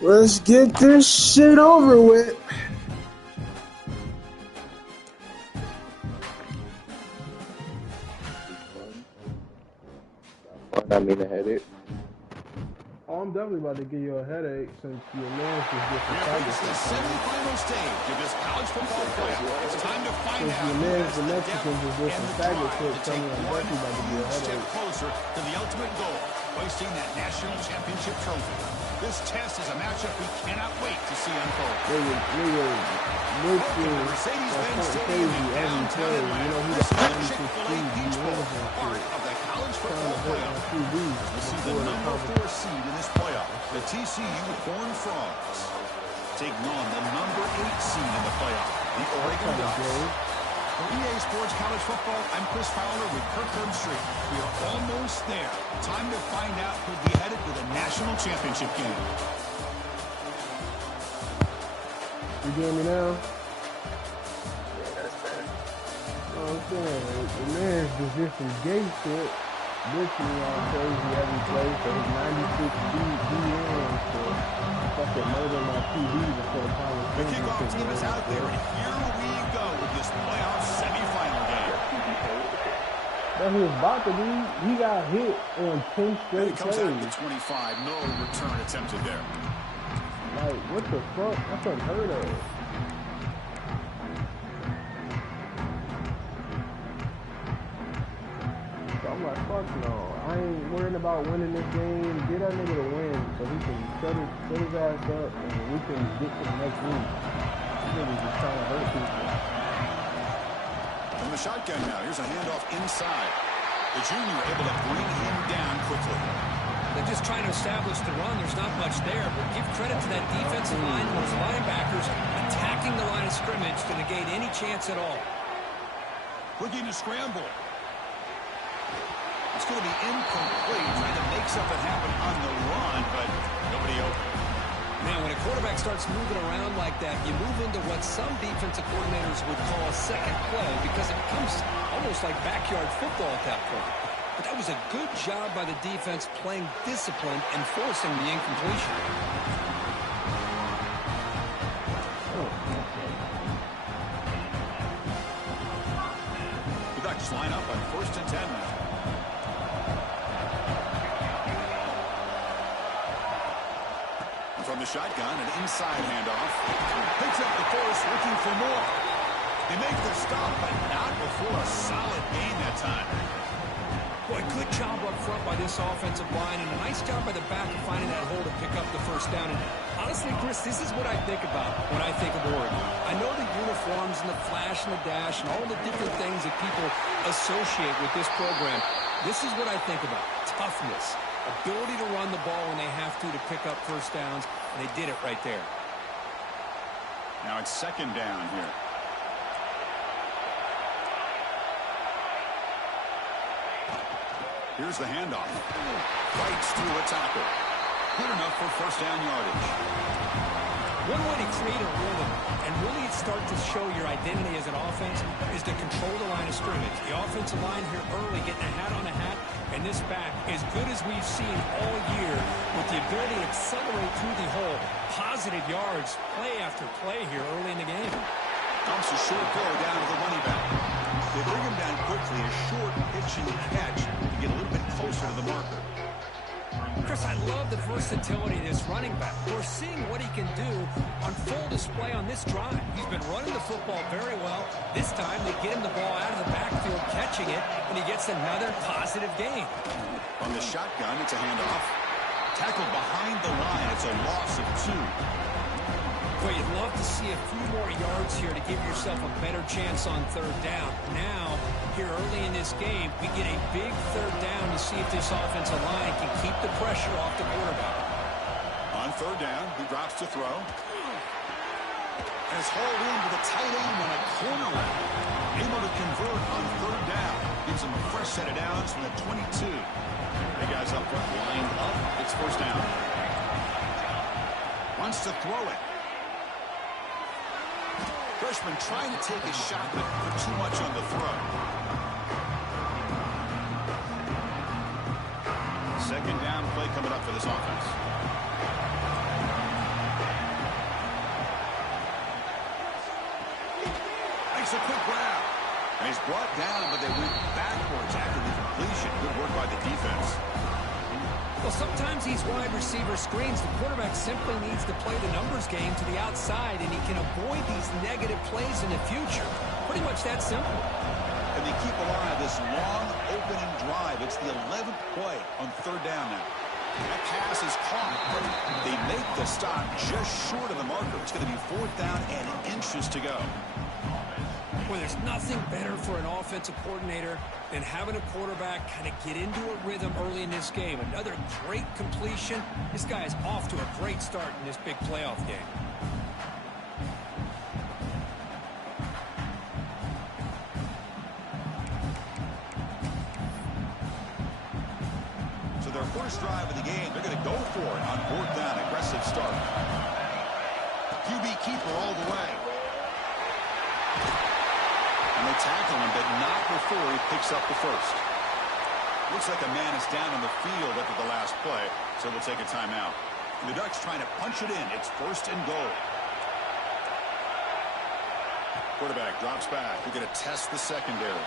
Let's get this shit over with. I mean, a headache. Oh, I'm definitely about to give you a headache since your man's just different targets. It's the semifinal stage of this college football playoff. It's time to find out your man's the Mexicans is different targets. I'm definitely about to give you a headache. Closer to the ultimate goal, hoisting that national championship trophy. This test is a matchup we cannot wait to see unfold. Mercedes-Benz Stadium in downtown Atlanta. This Chick-fil-A beach bowl, part of the college football playoff. We see the number 4 seed in this playoff, the TCU Horned Frogs, taking on the number 8 seed in the playoff, the Oregon Ducks. For EA Sports College Football, I'm Chris Fowler with Kirk Herbstreit. We are almost there. Time to find out who'll be headed to the national championship game. You getting me now? Oh, I'm saying, the man's just did some gay shit. Literally on crazy every play for his 96 DN to fucking murder my TV before the final. The kickoff team is out there, and here we go with this playoff semifinal game. That he was about to be. He got hit on 10 straight plays. Comes out to 25. No return attempted there. Like, what the fuck? That's unheard of. I'm like, fuck no. I ain't worrying about winning this game. Get that nigga to win so he can shut his ass up and we can get to the next week. This nigga's just trying to hurt people. From the shotgun now, here's a handoff inside. The junior able to bring him down quickly. They're just trying to establish the run. There's not much there, but give credit to that defensive line and those linebackers attacking the line of scrimmage to negate any chance at all. Looking to scramble. It's going to be incomplete, trying to make something happen on the run, but nobody open. Man, when a quarterback starts moving around like that, you move into what some defensive coordinators would call a second play because it becomes almost like backyard football at that point. But that was a good job by the defense playing discipline and forcing the incompletion. The Ducks line up on 1st and 10 now. From the shotgun, an inside handoff. Picks up the force, looking for more. They make the stop, but not before a solid gain that time. Boy, good job up front by this offensive line, and a nice job by the back of finding that hole to pick up the first down. And honestly, Chris, this is what I think about when I think of Oregon. I know the uniforms and the flash and the dash and all the different things that people associate with this program. This is what I think about. Toughness. Ability to run the ball when they have to pick up first downs, and they did it right there. Now it's 2nd down here. Here's the handoff. Fights through a tackle. Good enough for first down yardage. One way to create a rhythm and really start to show your identity as an offense is to control the line of scrimmage. The offensive line here early getting a hat on a hat, and this back as good as we've seen all year with the ability to accelerate through the hole. Positive yards, play after play here early in the game. Dumps a short throw down to the running back. They bring him down quickly, a short pitching catch to get a little bit closer to the marker. Chris, I love the versatility of this running back. We're seeing what he can do on full display on this drive. He's been running the football very well. This time they get him the ball out of the backfield, catching it, and he gets another positive gain. On the shotgun, it's a handoff. Tackled behind the line. It's a loss of 2. Boy, you'd love to see a few more yards here to give yourself a better chance on 3rd down. Now, here early in this game, we get a big 3rd down to see if this offensive line can keep the pressure off the quarterback. On 3rd down, he drops to throw. And it's hauled into the tight end on a corner route. Able to convert on 3rd down. Gives him a fresh set of downs from the 22. Big guys up front lined up. It's first down. Wants to throw it. Freshman trying to take a shot, but put too much on the throw. 2nd down play coming up for this offense. It's a quick grab. And he's brought down, but they went backwards after the completion. Good work by the defense. Well, sometimes these wide receiver screens, the quarterback simply needs to play the numbers game to the outside, and he can avoid these negative plays in the future. Pretty much that simple. And they keep an eye on this long opening drive. It's the 11th play on third down now. That pass is caught, but they make the stop just short of the marker. It's going to be fourth down and inches to go. Well, there's nothing better for an offensive coordinator than having a quarterback kind of get into a rhythm early in this game. Another great completion. This guy is off to a great start in this big playoff game. So their first drive of the game, they're going to go for it on fourth down. Aggressive start. QB keeper all the way. And they tackle him, but not before he picks up the first. Looks like a man is down on the field after the last play, so we'll take a timeout. And the Ducks trying to punch it in. It's first and goal. Quarterback drops back. They're going to test the secondary.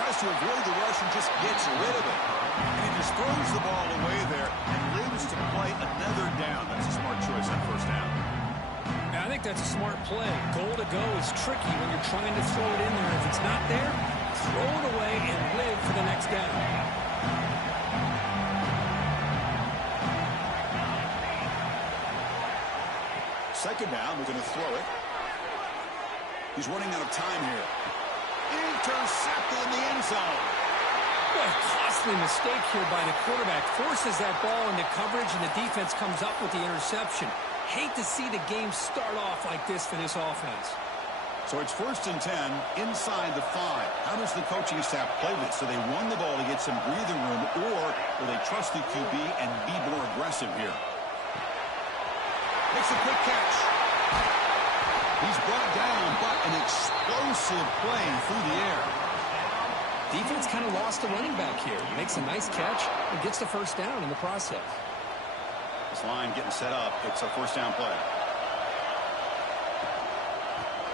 Tries to avoid the rush and just gets rid of it. And he just throws the ball away there and lives to play another down. That's a smart choice on first down. I think that's a smart play. Goal to go is tricky when you're trying to throw it in there. If it's not there, throw it away and live for the next down. Second down, we're going to throw it. He's running out of time here. Intercepted in the end zone. What a costly mistake here by the quarterback. Forces that ball into coverage, and the defense comes up with the interception. Hate to see the game start off like this for this offense. So it's first and 10 inside the 5. How does the coaching staff play this? So they run the ball to get some breathing room, or will they trust the QB and be more aggressive here? Makes a quick catch. He's brought down, but an explosive play through the air. Defense kind of lost the running back here. Makes a nice catch and gets the first down in the process. This line getting set up. It's a first down play.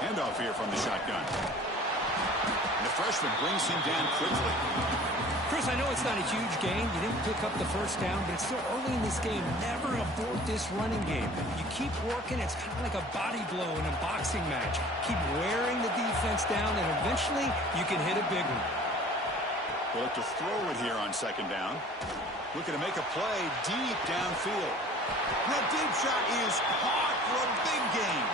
Handoff here from the shotgun. And the freshman brings him down quickly. Chris, I know it's not a huge gain. You didn't pick up the first down, but it's still early in this game. Never abort this running game. You keep working. It's kind of like a body blow in a boxing match. Keep wearing the defense down, and eventually you can hit a big one. We'll have to throw it here on second down. Looking to make a play deep downfield. That deep shot is caught for a big gain.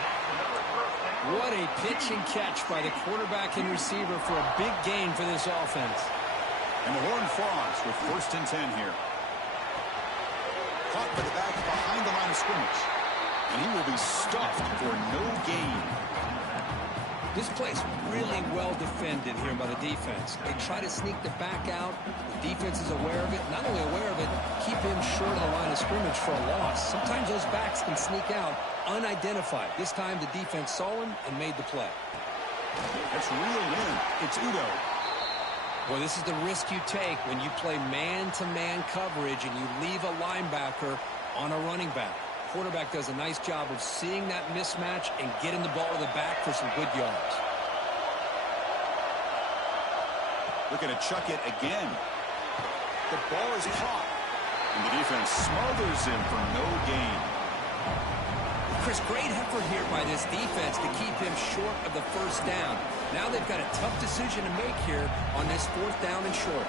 What a pitch and catch by the quarterback and receiver for a big gain for this offense. And the Horned Frogs with first and 10 here. Caught by the back behind the line of scrimmage. And he will be stuffed for no gain. This play's really well defended here by the defense. They try to sneak the back out. The defense is aware of it. Not only aware of it, keep him short of the line of scrimmage for a loss. Sometimes those backs can sneak out unidentified. This time the defense saw him and made the play. That's reeled in. It's Udo. Well, this is the risk you take when you play man-to-man coverage and you leave a linebacker on a running back. Quarterback does a nice job of seeing that mismatch and getting the ball to the back for some good yards. Looking to chuck it again. The ball is caught. And the defense smothers him for no gain. Chris, great effort here by this defense to keep him short of the first down. Now they've got a tough decision to make here on this fourth down and short.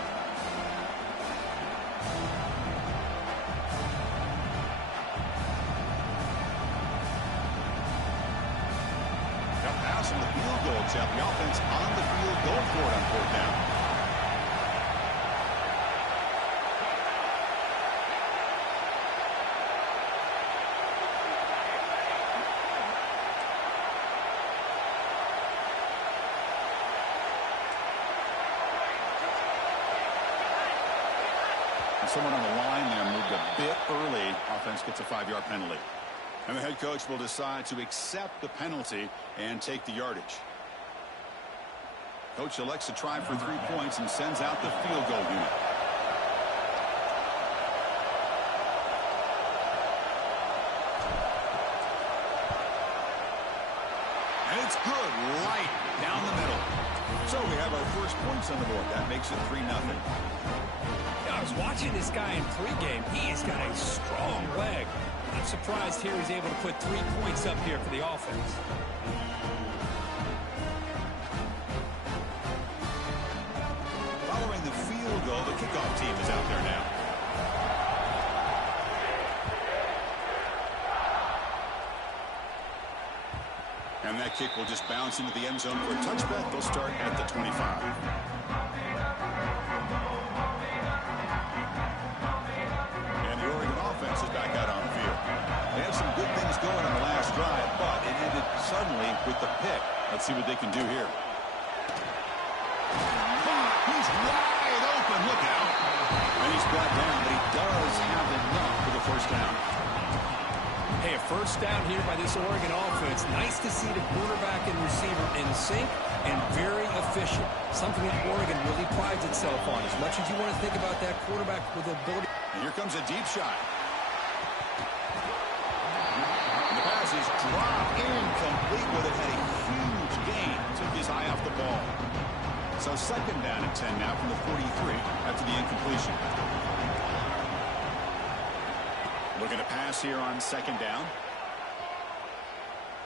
From the field goal attempt, the offense on the field going for it on fourth down. And someone on the line there moved a bit early. Offense gets a 5-yard penalty. And the head coach will decide to accept the penalty and take the yardage. Coach elects to try for 3 points and sends out the field goal unit. And it's good right down the So we have our first points on the board. That makes it 3-0. I was watching this guy in pregame. He's got a strong leg. I'm surprised here he's able to put 3 points up here for the offense. Following the field goal, the kickoff team is out there now. And that kick will just bounce into the end zone for a touchback. They'll start at the 25. And the Oregon offense is back out on the field. They had some good things going on the last drive, but it ended suddenly with the pick. Let's see what they can do here. He's wide open. Look out. And he's brought down, but he does have enough for the first down. Hey, a first down here by this Oregon offense. Nice to see the quarterback and receiver in sync and very efficient. Something that Oregon really prides itself on. As much as you want to think about that quarterback with the ability. And here comes a deep shot. And the pass is dropped incomplete, but it had a huge gain. Took his eye off the ball. So second down and 10 now from the 43 after the incompletion. Looking to pass here on second down.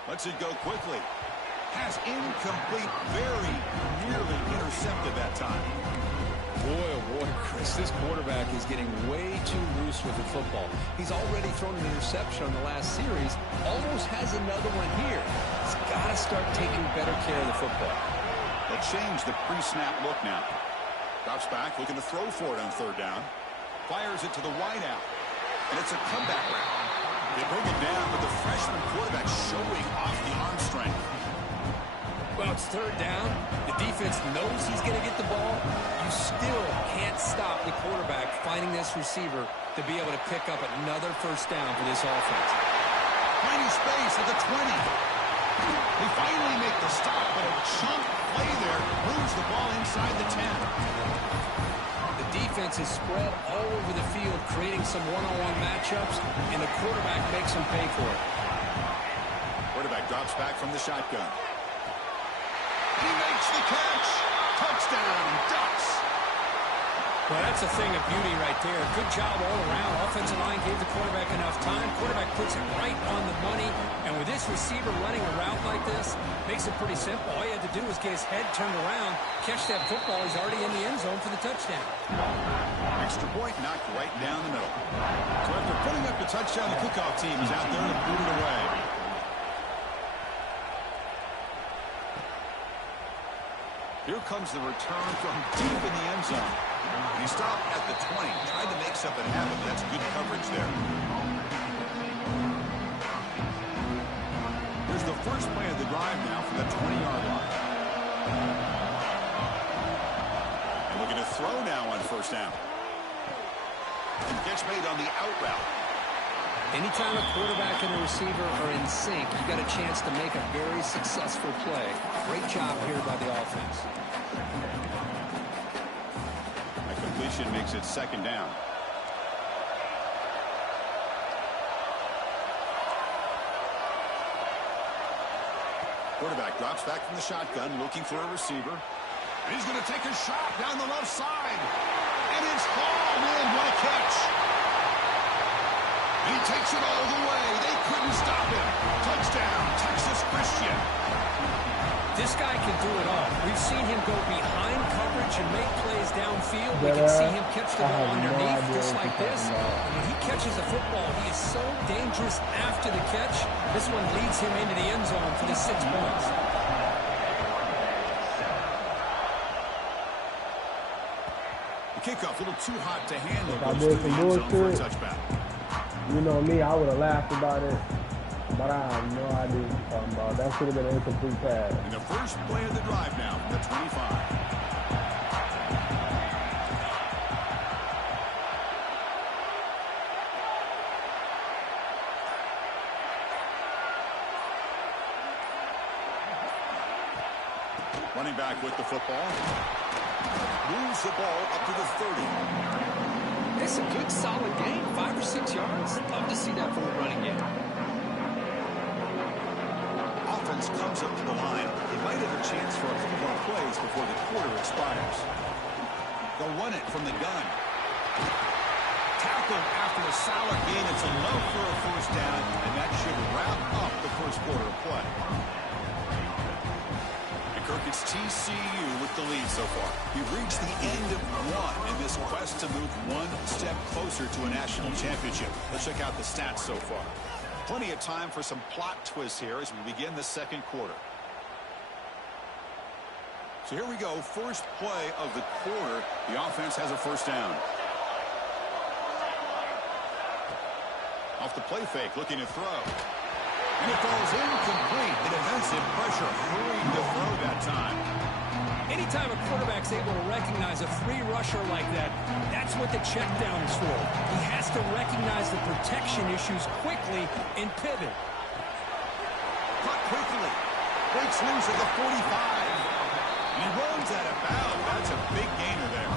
Lets it go quickly. Has incomplete, very nearly intercepted that time. Boy, oh boy, Chris, this quarterback is getting way too loose with the football. He's already thrown an interception on the last series. Almost has another one here. He's got to start taking better care of the football. They'll change the pre-snap look now. Drops back, looking to throw for it on third down. Fires it to the wideout. And it's a comeback route. They bring it down, but the freshman quarterback showing off the arm strength. Well, it's third down. The defense knows he's going to get the ball. You still can't stop the quarterback finding this receiver to be able to pick up another first down for this offense. Tiny space at the 20. They finally make the stop, but a chunk play there moves the ball inside the 10. Defense is spread all over the field, creating some one-on-one matchups, and the quarterback makes them pay for it. Quarterback drops back from the shotgun. He makes the catch. Touchdown, Ducks. Well, that's a thing of beauty right there. Good job all around. Offensive line gave the quarterback enough time. Quarterback puts it right on the money. And with this receiver running a route like this, makes it pretty simple. All you had to do was get his head turned around, catch that football. He's already in the end zone for the touchdown. Extra point knocked right down the middle. So after putting up the touchdown, the kickoff team is out there to boot it away. Here comes the return from deep in the end zone. He stopped at the 20, tried to make something happen, but that's good coverage there. Here's the first play of the drive now from the 20-yard line. And looking to throw now on first down. And catch made on the out route. Anytime a quarterback and a receiver are in sync, you got a chance to make a very successful play. Great job here by the offense. That completion makes it second down. Quarterback drops back from the shotgun, looking for a receiver. And he's going to take a shot down the left side. And it's hauled in. What a catch. And he takes it all the way. They couldn't stop him. Touchdown, Texas Christian. This guy can do it all. We've seen him go behind coverage and make plays downfield. We can see him catch the ball underneath just like this. And when he catches the football, he is so dangerous after the catch. This one leads him into the end zone for the 6 points. The kickoff a little too hot to handle. If I did some bullshit, touchback. you know me, I would have laughed about it. But I have no idea what you're talking about. That should have been an incomplete pass. And the first play of the drive now, the 25. Running back with the football. Moves the ball up to the 30. It's a good, solid game. 5 or 6 yards. Love to see that from the running game. Off the offense comes up to the line, they might have a chance for a couple more plays before the quarter expires. They'll run it from the gun. Tackled after a solid gain. It's enough for a first down, and that should wrap up the first quarter of play. And Kirk, it's TCU with the lead so far. We've reached the end of one in this quest to move one step closer to a national championship. Let's check out the stats so far. Plenty of time for some plot twists here as we begin the second quarter. So here we go, first play of the quarter. The offense has a first down. Off the play fake, looking to throw. And it falls incomplete. The defensive pressure hurried to throw that time. Anytime a quarterback's able to recognize a free rusher like that, that's what the check down is for. He has to recognize the protection issues quickly and pivot. Caught quickly. Breaks loose at the 45. And he runs out of bounds. That's a big gainer there.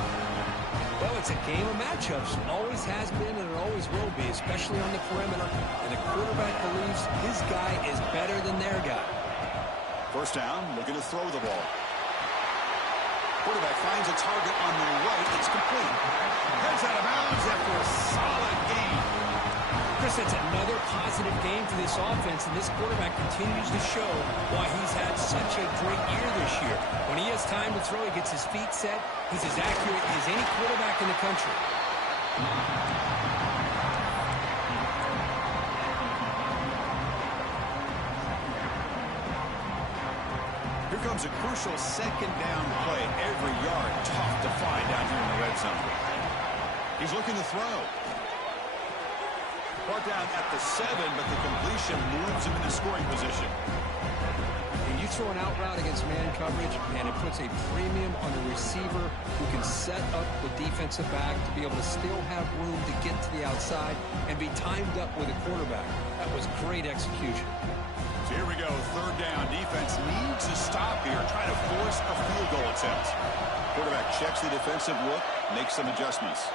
Well, it's a game of matchups. Always has been and it always will be, especially on the perimeter. And the quarterback believes his guy is better than their guy. First down, looking to throw the ball. Quarterback finds a target on the right. It's complete. Heads out of bounds after a solid gain. Chris, it's another positive game for this offense, and this quarterback continues to show why he's had such a great year this year. When he has time to throw, he gets his feet set. He's as accurate as any quarterback in the country. Here comes a crucial second down play. Every yard tough to find down here in the red zone. He's looking to throw. Brought down at the 7, but the completion moves him into scoring position. When you throw an out route against man coverage, and it puts a premium on the receiver who can set up the defensive back to be able to still have room to get to the outside and be timed up with a quarterback. That was great execution. So here we go, third down. Defense needs a stop here, trying to force a field goal attempt. Quarterback checks the defensive look, makes some adjustments.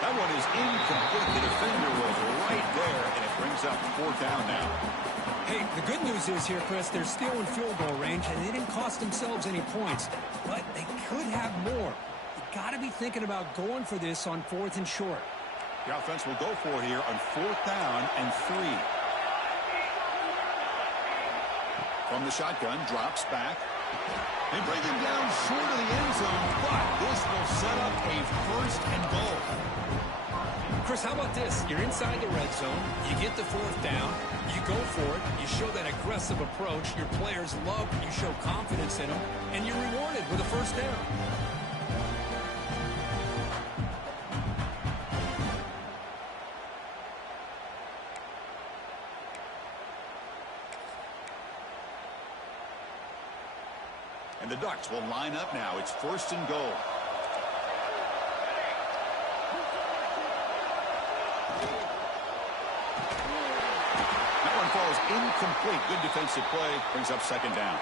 That one is incomplete. The defender was right there, and it brings up fourth down now. Hey, the good news is here, Chris, they're still in field goal range, and they didn't cost themselves any points. But they could have more. You got to be thinking about going for this on 4th and short. The offense will go for it here on 4th down and 3. From the shotgun, drops back. They bring him down short of the end zone, but this will set up a first and goal. Chris, how about this? You're inside the red zone. You get the 4th down. You go for it. You show that aggressive approach. Your players love when you show confidence in them, and you're rewarded with a first down. And the Ducks will line up now. It's 1st and goal. That one falls incomplete. Good defensive play. Brings up 2nd down.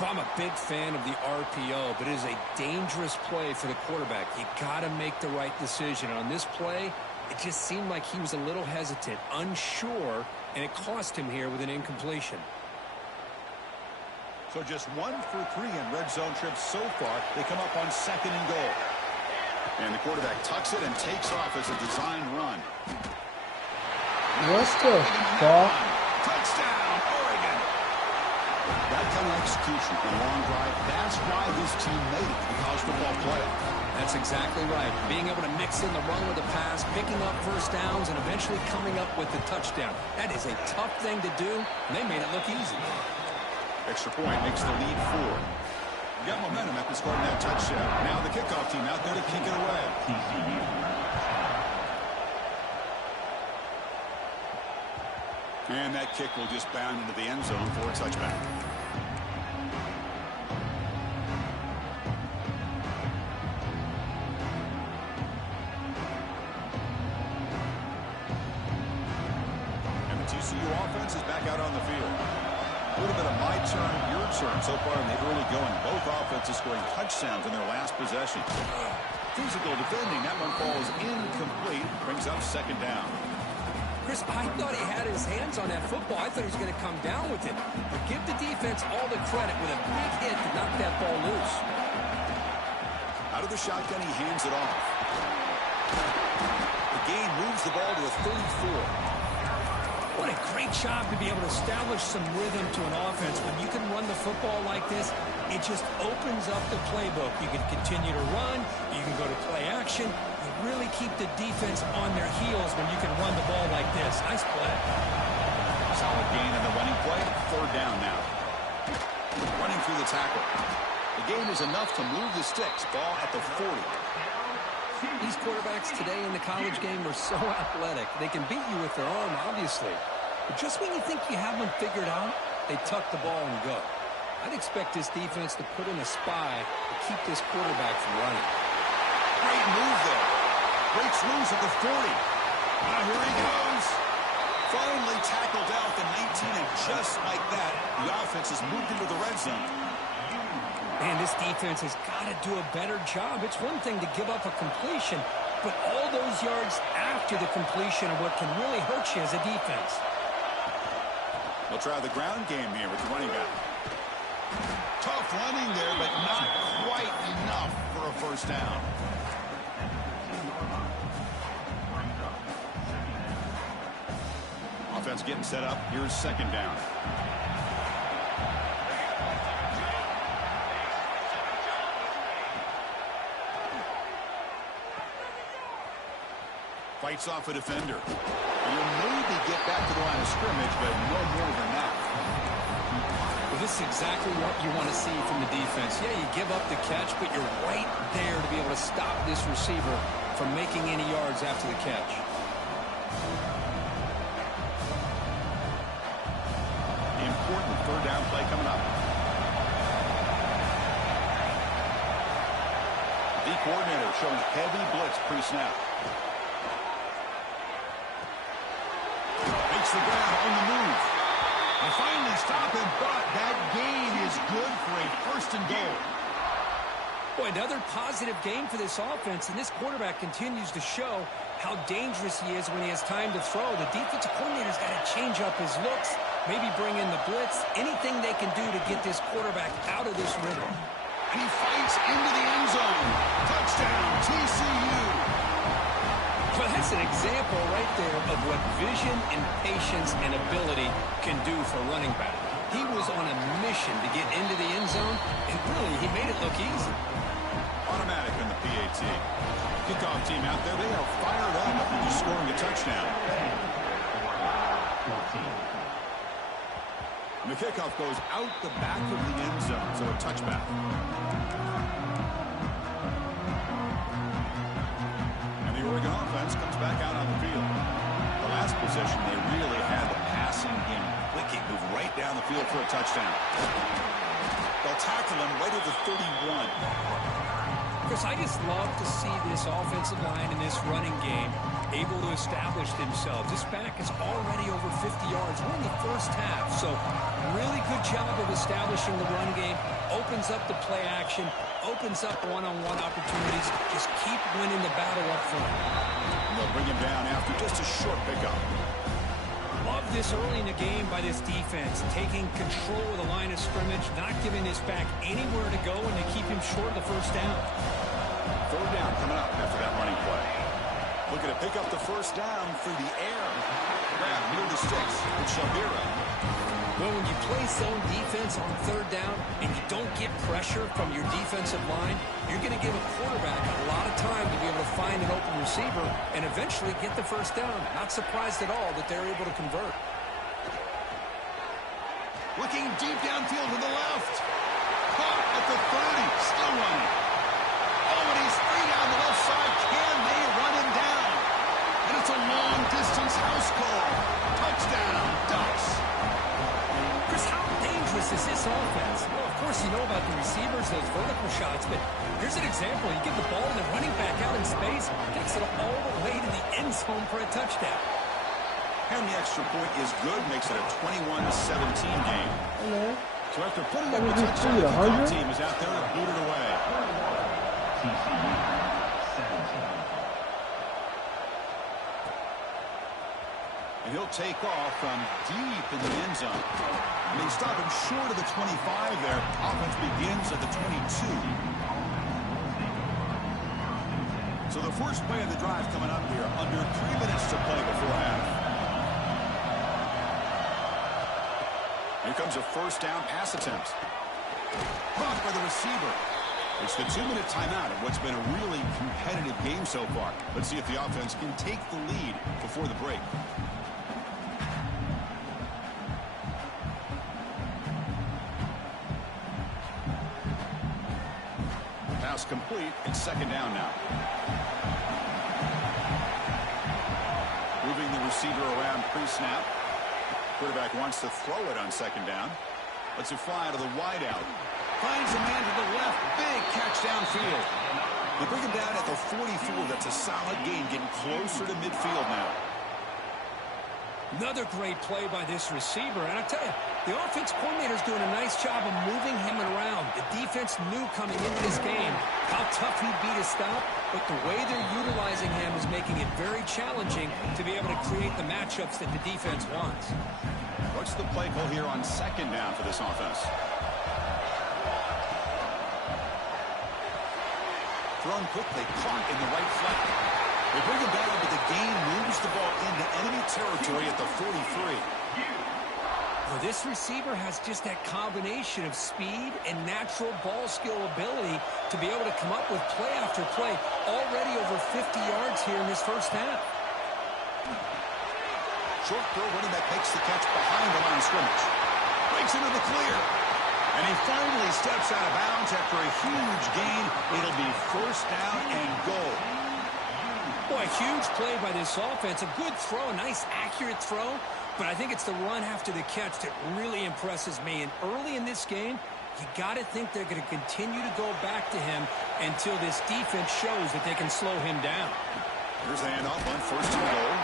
I'm a big fan of the RPO, but it is a dangerous play for the quarterback. You got to make the right decision. On this play, it just seemed like he was a little hesitant, unsure, and it cost him here with an incompletion. So just 1 for 3 in red zone trips so far. They come up on 2nd and goal. And the quarterback tucks it and takes off as a design run. What the fuck? Touchdown, Oregon. That kind of execution on a long drive, that's why this team made it to the college football playoff. That's exactly right. Being able to mix in the run with the pass, picking up first downs, and eventually coming up with the touchdown. That is a tough thing to do, and they made it look easy. Extra point makes the lead 4. Got momentum after scoring that touchdown. Now the kickoff team out there to kick it away. And that kick will just bound into the end zone for a touchback. And the TCU offense is back out on the field. A little bit of my turn, your turn so far in the early going. Both offenses scoring touchdowns in their last possession. Physical defending. That one falls incomplete. Brings up 2nd down. Chris, I thought he had his hands on that football. I thought he was going to come down with it. But give the defense all the credit with a big hit to knock that ball loose. Out of the shotgun, he hands it off. The gain moves the ball to a 34. What a great job to be able to establish some rhythm to an offense. When you can run the football like this, it just opens up the playbook. You can continue to run. You can go to play action. You really keep the defense on their heels when you can run the ball like this. Nice play. Solid gain in the running play. 3rd down now. Running through the tackle. The gain is enough to move the sticks. Ball at the 40. These quarterbacks today in the college game are so athletic. They can beat you with their arm, obviously. But just when you think you have them figured out, they tuck the ball and go. I'd expect this defense to put in a spy to keep this quarterback from running. Great move there. Breaks loose at the 40. Now here he goes. Finally tackled out the 19, and just like that, the offense has moved into the red zone. Man, this defense has got to do a better job. It's one thing to give up a completion, but all those yards after the completion are what can really hurt you as a defense. They'll try the ground game here with the running back. Tough running there, but not quite enough for a 1st down. Offense getting set up. Here's 2nd down. Fights off a defender. You'll maybe get back to the line of scrimmage, but no more than that. Well, this is exactly what you want to see from the defense. Yeah, you give up the catch, but you're right there to be able to stop this receiver from making any yards after the catch. Important 3rd down play coming up. The coordinator showing heavy blitz pre-snap. Makes the grab on the move. They finally stop him, but that gain is good for a 1st and goal. Boy, another positive game for this offense, and this quarterback continues to show how dangerous he is when he has time to throw. The defensive coordinator's got to change up his looks, maybe bring in the blitz, anything they can do to get this quarterback out of this rhythm. And he fights into the end zone. Touchdown, TCU. Well, that's an example right there of what vision and patience and ability can do for a running back. He was on a mission to get into the end zone, and really, he made it look easy. Automatic in the PAT. Kickoff team out there, they are fired up after just scoring a touchdown. And the kickoff goes out the back of the end zone, so a touchback. And the Oregon offense comes back out on the field. The last possession, they really had the passing game clicking, move right down the field for a touchdown. They'll tackle him right at the 31. Chris, I just love to see this offensive line in this running game able to establish themselves. This back is already over 50 yards. We're in the 1st half, so really good job of establishing the run game. Opens up the play action, opens up one-on-one opportunities. Just keep winning the battle up front. And they'll bring him down after just a short pickup. Love this early in the game by this defense, taking control of the line of scrimmage, not giving this back anywhere to go, and to keep him short of the 1st down. 3rd down coming up after that running play. Looking to pick up the 1st down through the air. Grab near the sticks with Shabira. Well, when you play zone defense on 3rd down and you don't get pressure from your defensive line, you're going to give a quarterback a lot of time to be able to find an open receiver and eventually get the 1st down. Not surprised at all that they're able to convert. Looking deep downfield to the left. Caught at the 30. Still running. Oh, and he's free down the left side. Can they run him down? And it's a long-distance house call. Touchdown, Ducks. Chris, how dangerous is this offense? Well, of course, you know about the receivers, those vertical shots, but here's an example. You give the ball to the running back out in space, takes it all the way to the end zone for a touchdown. And the extra point is good, makes it a 21-17 game. Hello. So after putting up a touchdown, the kickoff team is out there to boot it away. And he'll take off from deep in the end zone. And they stop him short of the 25 there. Offense begins at the 22. So the first play of the drive coming up here. Under 3 minutes to play before half. Here comes a first down pass attempt. Caught by the receiver. It's the 2-minute timeout of what's been a really competitive game so far. Let's see if the offense can take the lead before the break. Pass complete. It's second down now. Moving the receiver around pre-snap. Quarterback wants to throw it on second down. Lets it fly out of the wideout. Finds a man to the left. Big catch downfield. They bring him down at the 44. That's a solid gain, getting closer to midfield now. Another great play by this receiver. And I tell you, the offense coordinator's doing a nice job of moving him around. The defense knew coming into this game how tough he'd be to stop, but the way they're utilizing him is making it very challenging to be able to create the matchups that the defense wants. What's the play call here on second down for this offense? Thrown quickly, caught in the right flat. They bring him down, but the gain moves the ball into enemy territory at the 43. Well, this receiver has just that combination of speed and natural ball skill ability to be able to come up with play after play. Already over 50 yards here in this first half. Short throw, running back makes the catch behind the line of scrimmage. Breaks into the clear. And he finally steps out of bounds after a huge gain. It'll be first down and goal. Boy, huge play by this offense. A good throw, a nice accurate throw. But I think it's the run after the catch that really impresses me. And early in this game, you got to think they're going to continue to go back to him until this defense shows that they can slow him down. Here's the handoff on first and goal.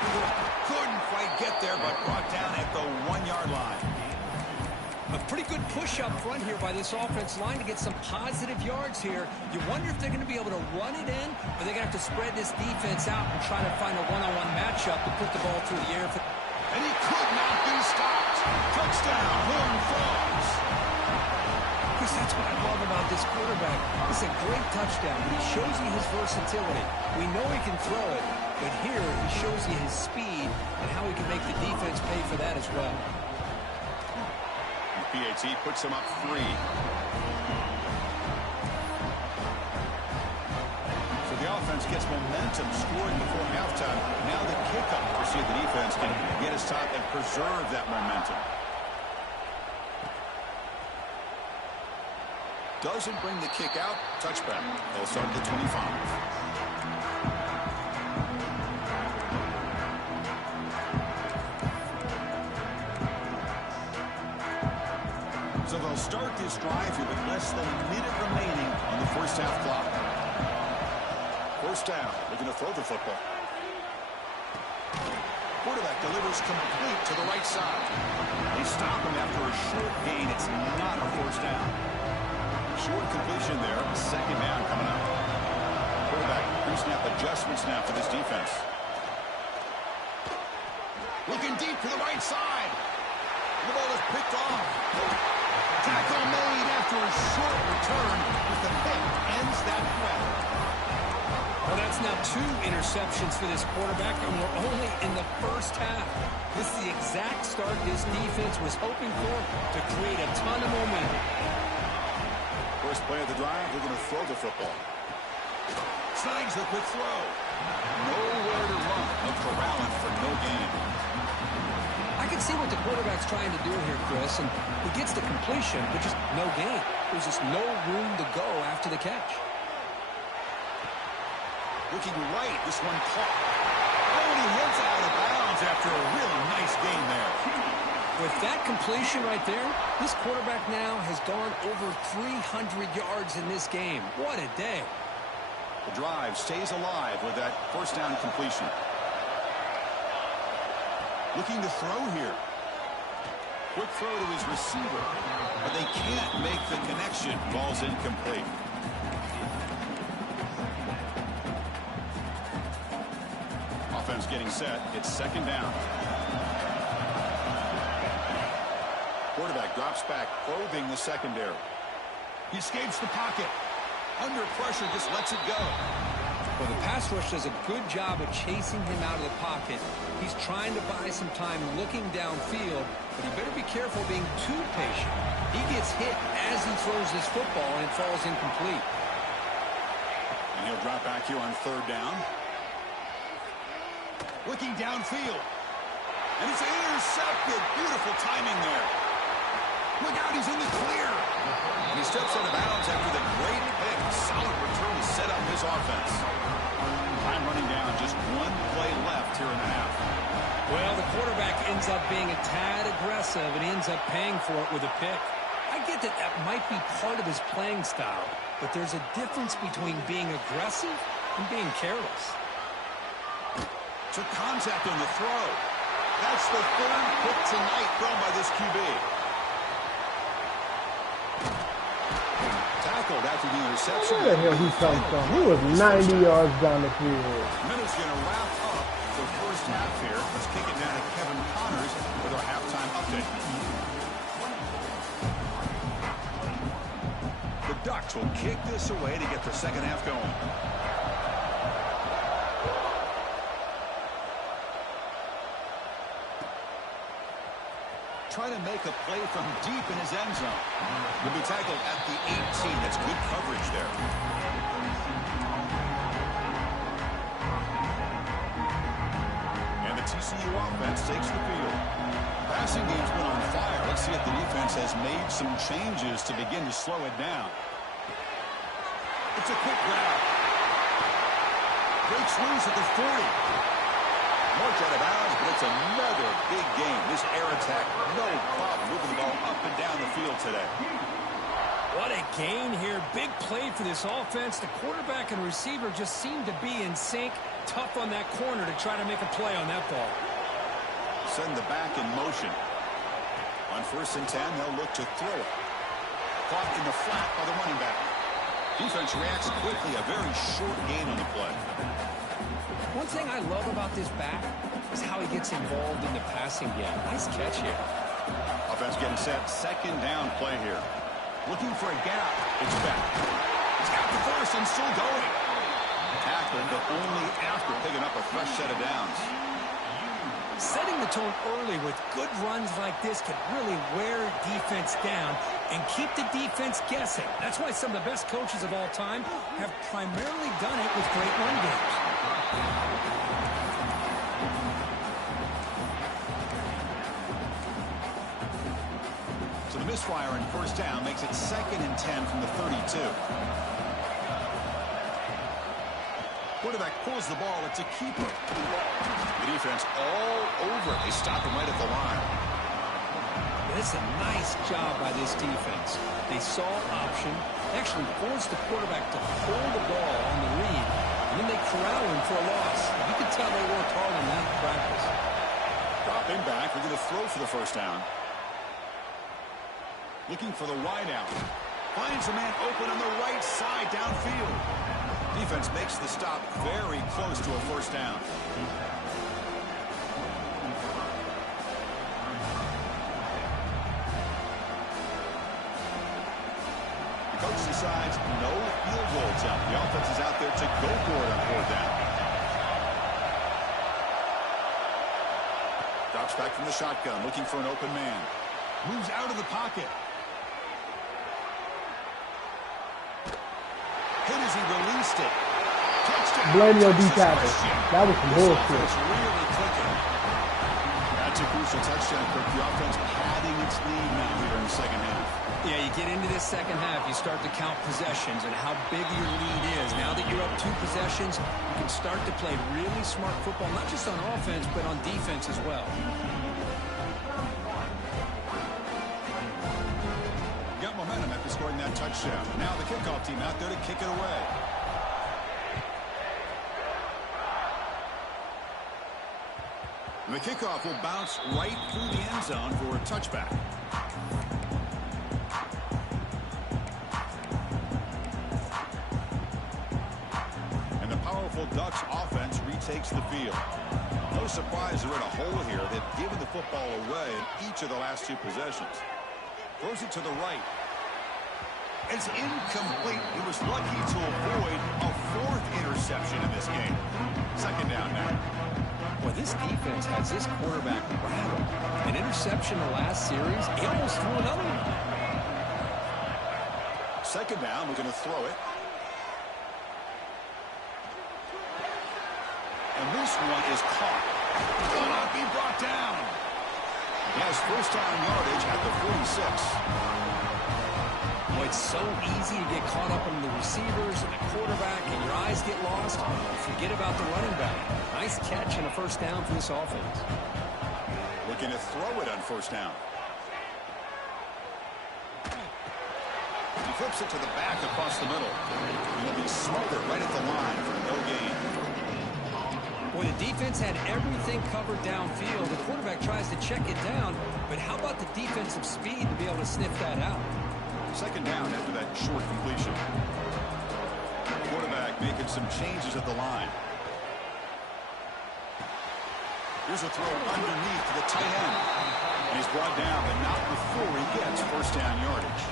Couldn't quite get there, but brought down at the 1-yard line. A pretty good push up front here by this offense line to get some positive yards here. You wonder if they're going to be able to run it in, or they're going to have to spread this defense out and try to find a one-on-one matchup to put the ball through the air. And he could not be stopped. Touchdown, Horned Frogs. Chris, that's what I love about this quarterback. It's a great touchdown, but he shows you his versatility. We know he can throw it, but here he shows you his speed and how he can make the defense pay for that as well. PAT puts him up 3. So the offense gets momentum scoring before halftime. Now the kickoff to see if the defense can get his top and preserve that momentum. Doesn't bring the kick out. Touchback. They'll start at the 25. So they'll start this drive here with less than a minute remaining on the first half clock. First down, looking to throw the football. Quarterback delivers complete to the right side. They stop him after a short gain. It's not a first down. Short completion there. Second down coming up. Quarterback pre-snap adjustments now for this defense. Looking deep to the right side. The ball is picked off. Tackle made after a short return, but the pick ends that play. Well, that's now 2 interceptions for this quarterback, and we're only in the first half. This is the exact start this defense was hoping for to create a ton of momentum. First play of the drive, they're going to throw the football. Snags the quick throw. Nowhere to run. A corralling for no gain. I can see what the quarterback's trying to do here, Chris, and he gets the completion, but just no gain. There's just no room to go after the catch. Looking right, this one caught. Oh, and he heads out of bounds after a really nice gain there. With that completion right there, this quarterback now has gone over 300 yards in this game. What a day. The drive stays alive with that first down completion. Looking to throw here. Quick throw to his receiver, but they can't make the connection. Ball's incomplete. Offense getting set. It's second down. quarterback drops back, probing the secondary. He escapes the pocket. Under pressure, just lets it go. Well, the pass rush does a good job of chasing him out of the pocket. He's trying to buy some time looking downfield, but he better be careful being too patient. He gets hit as he throws this football and falls incomplete. And he'll drop back here on 3rd down. Looking downfield. And it's intercepted. Beautiful timing there. Look out, he's in the clear. And he steps out of bounds after the great pick. Solid return to set up his offense. Time running down, just 1 play left here in the half. Well, the quarterback ends up being a tad aggressive and he ends up paying for it with a pick. I get that that might be part of his playing style, but there's a difference between being aggressive and being careless. Took contact on the throw. That's the 3rd pick tonight thrown by this QB. Tackled after the interception. Where the hell he come from? He was 90 yards down the field. Minutes going to wrap up the first half here. Let's kick it down to Kevin Connors with our halftime update. The Ducks will kick this away to get the second half going. Trying to make a play from deep in his end zone. Will be tackled at the 18. That's good coverage there. And the TCU offense takes the field. Passing game's been on fire. Let's see if the defense has made some changes to begin to slow it down. It's a quick grab. Breaks loose at the 40. March out of bounds, but it's another big game. This air attack, no problem moving the ball up and down the field today. What a gain here. Big play for this offense. The quarterback and receiver just seem to be in sync. Tough on that corner to try to make a play on that ball. Send the back in motion. On 1st and 10, they'll look to throw it. Caught in the flat by the running back. Defense reacts quickly. A very short gain on the play. One thing I love about this back is how he gets involved in the passing game. Nice catch here. Offense getting set. 2nd down play here. Looking for a gap. It's back. He's got the first and still going. Tackled, but only after picking up a fresh set of downs. Setting the tone early with good runs like this can really wear defense down and keep the defense guessing. That's why some of the best coaches of all time have primarily done it with great run games. So the misfire in 1st down makes it 2nd and 10 from the 32. Quarterback pulls the ball. It's a keeper. The defense all over. They stop him right at the line. It's a nice job by this defense. They saw option, actually forced the quarterback to pull the ball on the read, and then they corral him for a loss. You can tell they worked hard on that in practice. Dropping back. We're going to throw for the 1st down. Looking for the wide out. Finds a man open on the right side downfield. Defense makes the stop very close to a 1st down. The coach decides no field goal attempt. The offense is out there to go for it on 4th down. Drops back from the shotgun, looking for an open man. Moves out of the pocket. Hit as he released it. Touchdown. Blame your D tackle. That was some bullshit. Really clicking. That's a crucial touchdown, Kirk. The offense padding its lead now here in the 2nd half. Yeah, you get into this 2nd half, you start to count possessions and how big your lead is. Now that you're up 2 possessions, you can start to play really smart football, not just on offense, but on defense as well. Got momentum after scoring that touchdown. Now the kickoff team out there to kick it away. And the kickoff will bounce right through the end zone for a touchback. And the powerful Ducks offense retakes the field. No surprise they're in a hole here. They've given the football away in each of the last 2 possessions. Throws it to the right. It's incomplete. He was lucky to avoid a 4th interception in this game. 2nd down now. Well, this defense has this quarterback rattled. An interception the last series. He almost threw another one. 2nd down. We're going to throw it. And this one is caught. Will not be brought down. He has 1st down yardage at the 46. Well, it's so easy to get caught up in the receivers and the quarterback, and your eyes get lost. Forget about the running back. Nice catch and a 1st down for this offense. Looking to throw it on 1st down. He flips it to the back across the middle. He'll be smothered right at the line for no gain. Boy, the defense had everything covered downfield. The quarterback tries to check it down, but how about the defensive speed to be able to sniff that out? 2nd down after that short completion. Quarterback making some changes at the line. Here's a throw underneath to the tight end. And he's brought down, but not before he gets 1st down yardage.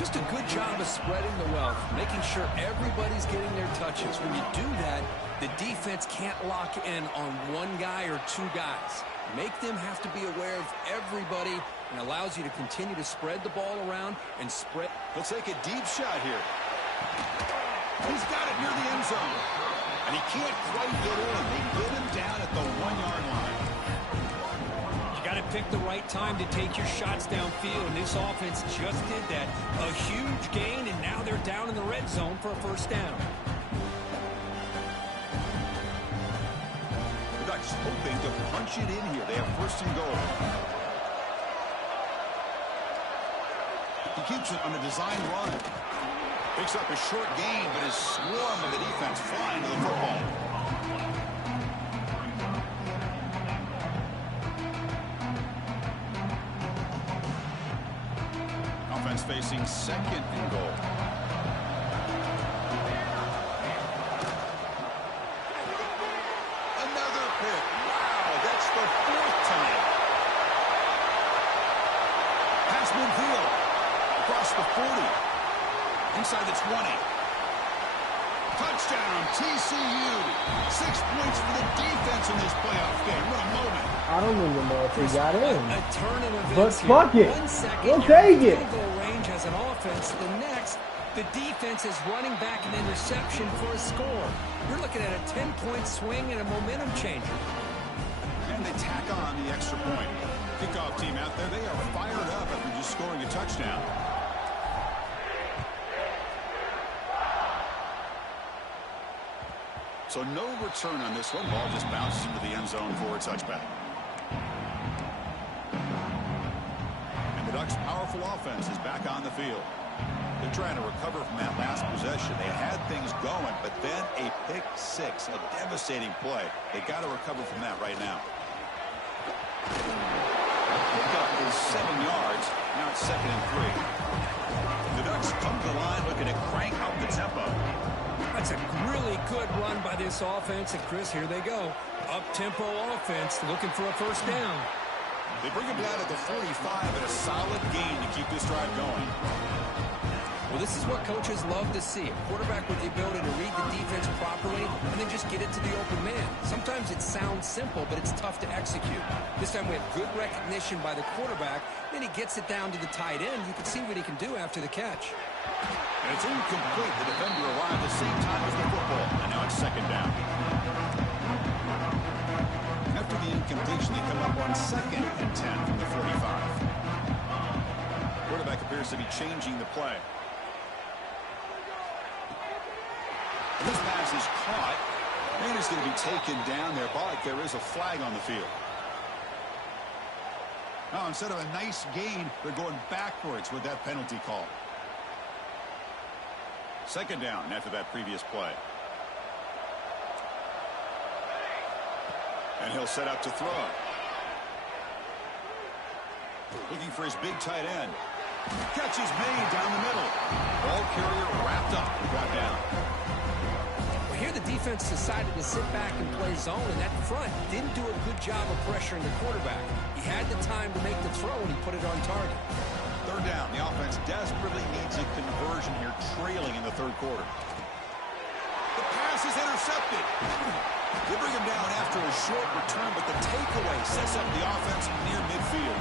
Just a good job of spreading the wealth, making sure everybody's getting their touches. When you do that, the defense can't lock in on one guy or 2 guys. Make them have to be aware of everybody, and allows you to continue to spread the ball around and spread. He'll take a deep shot here. He's got it near the end zone. And he can't quite get in. They get him down at the 1-yard line. You got to pick the right time to take your shots downfield, and this offense just did that. A huge gain, and now they're down in the red zone for a 1st down. The Ducks hoping to punch it in here. They have 1st and goal. He keeps it on a design run. Picks up a short gain, but is swarmed by the defense flying to the football. Offense facing 2nd and goal. Another pick. Wow, that's the 4th time. Pass midfield. Across the 40. Inside the 20. Touchdown, TCU. 6 points for the defense in this playoff game. What a moment. I don't even know if he got in. A turn of But events here. fuck it. 1 second, We'll you're take in it. field goal range as an offense. The next, the defense is running back an interception for a score. You're looking at a 10-point swing and a momentum changer. And they tack on the extra point. Kickoff team out there, they are fired up after just scoring a touchdown. So no return on this one. Ball just bounces into the end zone for a touchback. And the Ducks' powerful offense is back on the field. They're trying to recover from that last possession. They had things going, but then a pick 6, a devastating play. They got to recover from that right now. Pickup is 7 yards. Now it's 2nd and 3. The Ducks come to the line looking to crank up the tempo. That's a really good run by this offense. And, Chris, here they go. Up-tempo offense looking for a 1st down. They bring him down at the 45 and a solid gain to keep this drive going. Well, this is what coaches love to see. A quarterback with the ability to read the defense properly and then just get it to the open man. Sometimes it sounds simple, but it's tough to execute. This time we have good recognition by the quarterback. Then he gets it down to the tight end. You can see what he can do after the catch. And it's incomplete. The defender arrived at the same time as the football. And now it's 2nd down. After the incompletion, they come up on 2nd and 10 from the 45. Quarterback appears to be changing the play. This pass is caught. And it's going to be taken down there, but there is a flag on the field. Now, instead of a nice gain, they're going backwards with that penalty call. 2nd down after that previous play. And he'll set up to throw. Looking for his big tight end. Catch is made down the middle. Ball carrier wrapped up and brought down. Well, here the defense decided to sit back and play zone, and that front didn't do a good job of pressuring the quarterback. He had the time to make the throw, and he put it on target. Third down. The offense desperately needs a conversion here, trailing in the third quarter. The pass is intercepted. They bring him down after a short return, but the takeaway sets up the offense near midfield.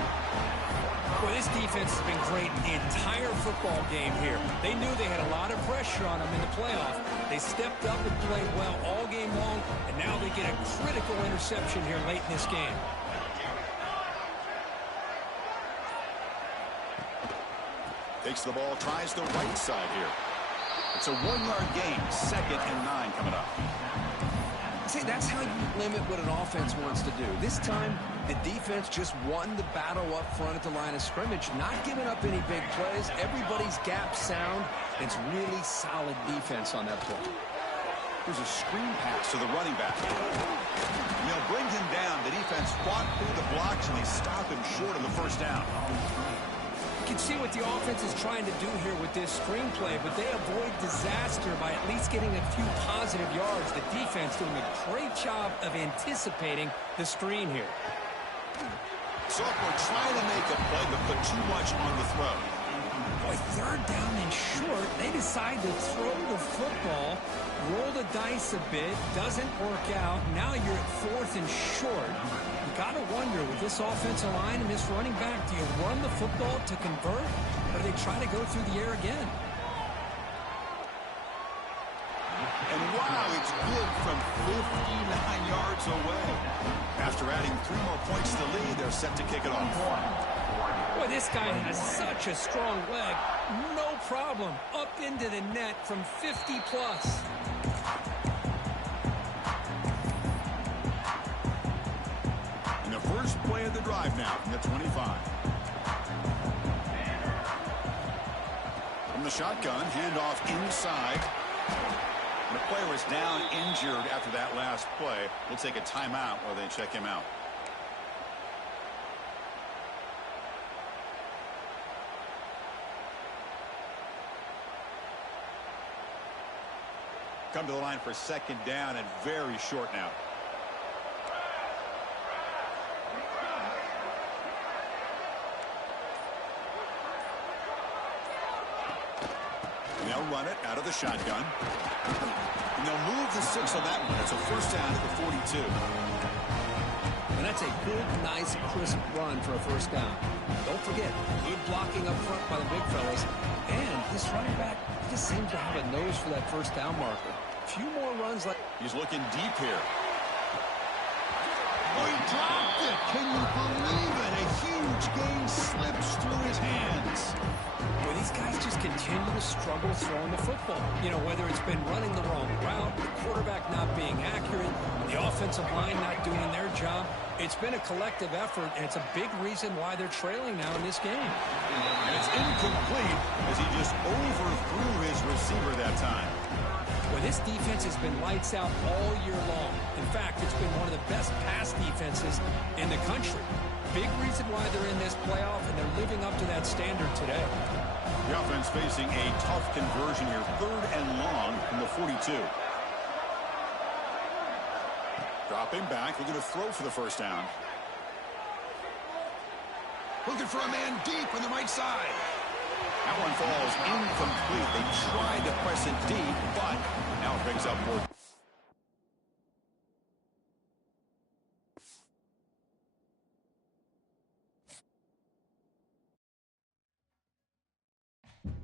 Boy, this defense has been great the entire football game here. They knew they had a lot of pressure on them in the playoff. They stepped up and played well all game long, and now they get a critical interception here late in this game. Takes the ball, tries the right side here. It's a 1-yard gain, 2nd and 9 coming up. See, that's how you limit what an offense wants to do. This time, the defense just won the battle up front at the line of scrimmage, not giving up any big plays. Everybody's gap sound. It's really solid defense on that play. Here's a screen pass to the running back. They'll bring him down. The defense fought through the blocks, and they stop him short of the first down. You can see what the offense is trying to do here with this screenplay, but they avoid disaster by at least getting a few positive yards. The defense doing a great job of anticipating the screen here. Sophomore trying to make a play, but put too much on the throw. Boy, third down and short. They decide to throw the football, roll the dice a bit, doesn't work out. Now you're at 4th and short. You got to wonder, with this offensive line and this running back, do you run the football to convert, or do they try to go through the air again? And wow, it's good from 59 yards away. After adding 3 more points to the lead, they're set to kick it off. Boy, this guy has such a strong leg. No problem. Up into the net from 50 plus. And the first play of the drive now from the 25. From the shotgun, handoff inside. And the player is down injured after that last play. We'll take a timeout while they check him out. Come to the line for 2nd down and very short now. And they'll run it out of the shotgun. And they'll move the 6 on that one. It's a first down at the 42. And that's a good, nice, crisp run for a first down. Don't forget, good blocking up front by the big fellas. And this running back just seems to have a nose for that first down marker. A few more runs like... He's looking deep here. Oh, he dropped it. Can you believe it? A huge gain slips through his hands. Boy, these guys just continue to struggle throwing the football. You know, whether it's been running the wrong route, the quarterback not being accurate, the offensive line not doing their job. It's been a collective effort, and it's a big reason why they're trailing now in this game. And it's incomplete as he just overthrew his receiver that time. Well, this defense has been lights out all year long. In fact, it's been one of the best pass defenses in the country. Big reason why they're in this playoff, and they're living up to that standard today. The offense facing a tough conversion here. 3rd and long from the 42. Dropping back, looking to throw for the first down. Looking for a man deep on the right side. That one falls incomplete. They tried to press it deep, but now it brings up 4th.